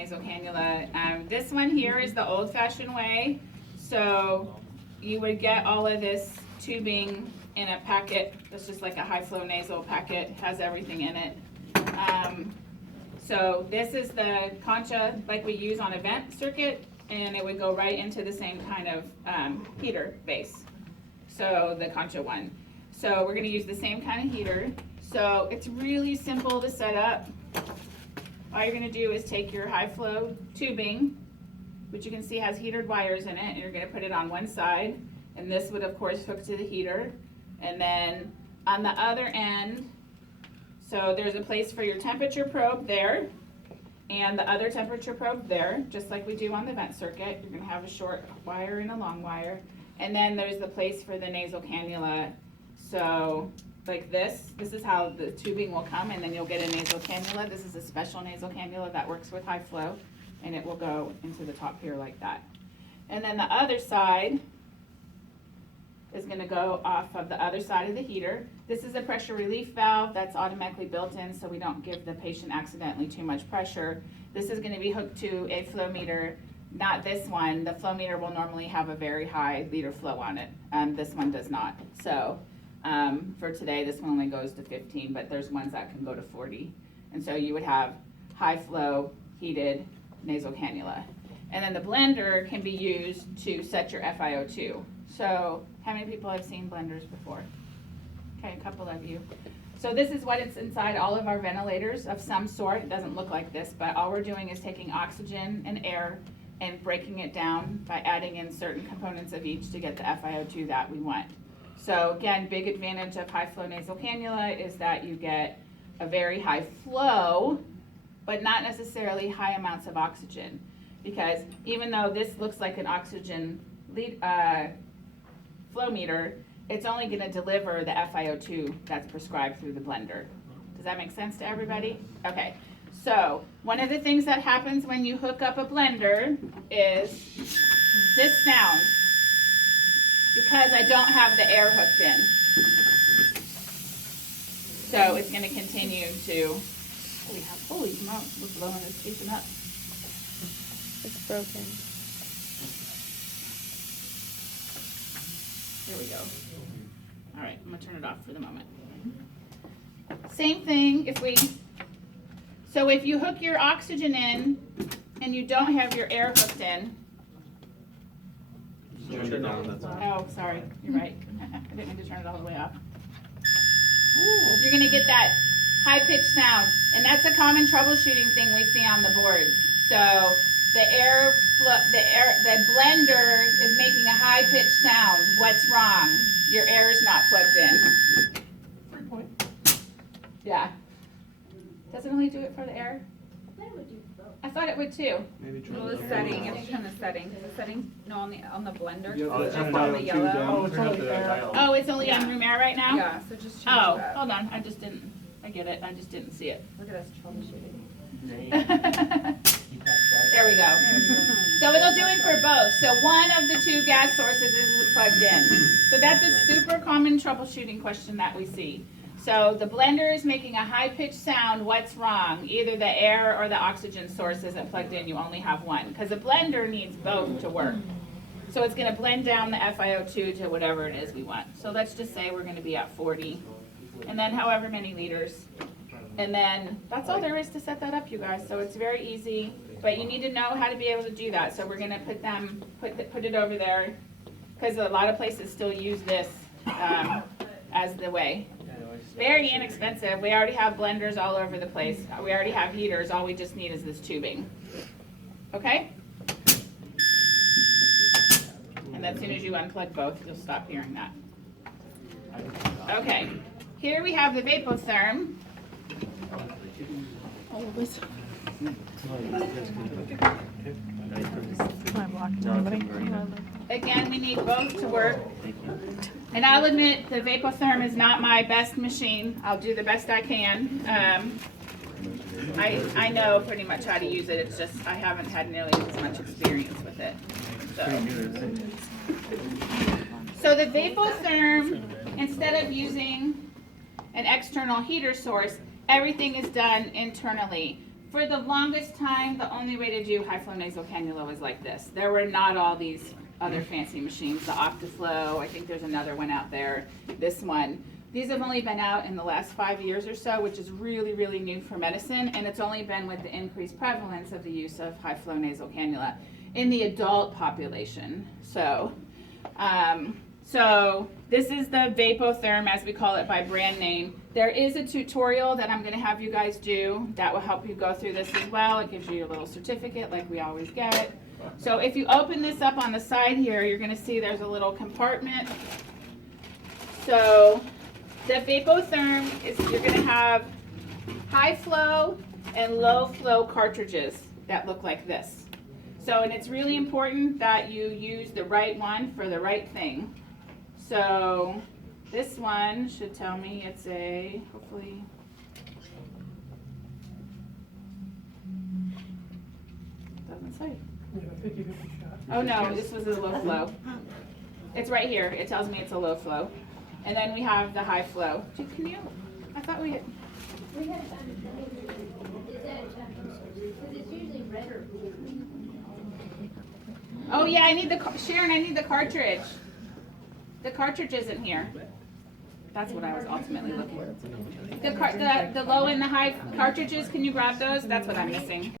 Nasal cannula. This one here is the old-fashioned way. So you would get all of this tubing in a packet. That's just like a high-flow nasal packet. It has everything in it. So this is the concha like we use on a vent circuit, and it would go right into the same kind of heater base. So the concha one. So we're going to use the same kind of heater. So it's really simple to set up. All you're going to do is take your high flow tubing, which you can see has heated wires in it, and you're going to put it on one side, and this would of course hook to the heater. And then on the other end, so there's a place for your temperature probe there, and the other temperature probe there, just like we do on the vent circuit. You're going to have a short wire and a long wire. And then there's the place for the nasal cannula. So like this is how the tubing will come, and then you'll get a nasal cannula. This is a special nasal cannula that works with high flow, and it will go into the top here like that. And then the other side is going to go off of the other side of the heater. This is a pressure relief valve that's automatically built in, so we don't give the patient accidentally too much pressure. This is going to be hooked to a flow meter, not this one. The flow meter will normally have a very high liter flow on it. This one does not. So for today, this one only goes to 15, but there's ones that can go to 40. And so you would have high flow, heated nasal cannula. And then the blender can be used to set your FiO2. So how many people have seen blenders before? Okay, a couple of you. So this is what it's inside all of our ventilators of some sort. It doesn't look like this, but all we're doing is taking oxygen and air and breaking it down by adding in certain components of each to get the FiO2 that we want. So again, big advantage of high flow nasal cannula is that you get a very high flow, but not necessarily high amounts of oxygen. Because even though this looks like an oxygen flow meter, it's only going to deliver the FiO2 that's prescribed through the blender. Does that make sense to everybody? Okay, so one of the things that happens when you hook up a blender is this sound, because I don't have the air hooked in. So it's going to continue to, holy smokes, we're blowing this station up. It's broken. Here we go. All right, I'm gonna turn it off for the moment. Same thing so if you hook your oxygen in and you don't have your air hooked in. Turn it down, that's all. Oh, sorry, you're right. I didn't mean to turn it all the way off. You're gonna get that high-pitched sound, and that's a common troubleshooting thing we see on the boards. So the blender is making a high-pitched sound. What's wrong? Your air is not plugged in. 3 point. Yeah. Doesn't really do it for the air? I thought it would too. Maybe try Well, it the down. setting, if you turn the setting, no, on the blender, Yeah, just turn on the FiO2 yellow. down, turn up the dial. Oh, it's only on Yeah. room air right now? Yeah, so just change Oh, that. hold on. I get it. I just didn't see it. Look at us troubleshooting. There we go. So it'll do it for both. So one of the two gas sources isn't plugged in. So that's a super common troubleshooting question that we see. So the blender is making a high-pitched sound. What's wrong? Either the air or the oxygen source isn't plugged in. You only have one. Because a blender needs both to work. So it's going to blend down the FiO2 to whatever it is we want. So let's just say we're going to be at 40. And then however many liters. And then that's all there is to set that up, you guys. So it's very easy, but you need to know how to be able to do that. So we're gonna put it over there, because a lot of places still use this as the way. Very inexpensive. We already have blenders all over the place. We already have heaters. All we just need is this tubing. Okay? And as soon as you unplug both, you'll stop hearing that. Okay. Here we have the Vapotherm. Again, we need both to work. And I'll admit, the Vapotherm is not my best machine. I'll do the best I can. I know pretty much how to use it. It's just I haven't had nearly as much experience with it. So the Vapotherm, instead of using an external heater source, everything is done internally. For the longest time, the only way to do high flow nasal cannula was like this. There were not all these other fancy machines, the Octaflow, I think there's another one out there, this one. These have only been out in the last 5 years or so, which is really, really new for medicine, and it's only been with the increased prevalence of the use of high flow nasal cannula in the adult population. So this is the Vapotherm, as we call it by brand name. There is a tutorial that I'm going to have you guys do that will help you go through this as well. It gives you your little certificate like we always get. So if you open this up on the side here, you're going to see there's a little compartment. So the Vapotherm is, you're going to have high flow and low flow cartridges that look like this. So, and it's really important that you use the right one for the right thing. So this one should tell me it's a, hopefully, doesn't say. Oh no, this was a low flow. It's right here. It tells me it's a low flow. And then we have the high flow. Can you? I thought we had. We had, is that, because it's usually red or blue. Oh yeah, I need the, Sharon, I need the cartridge. The cartridge isn't here. That's what I was ultimately looking for. The low and the high cartridges, can you grab those? That's what I'm missing.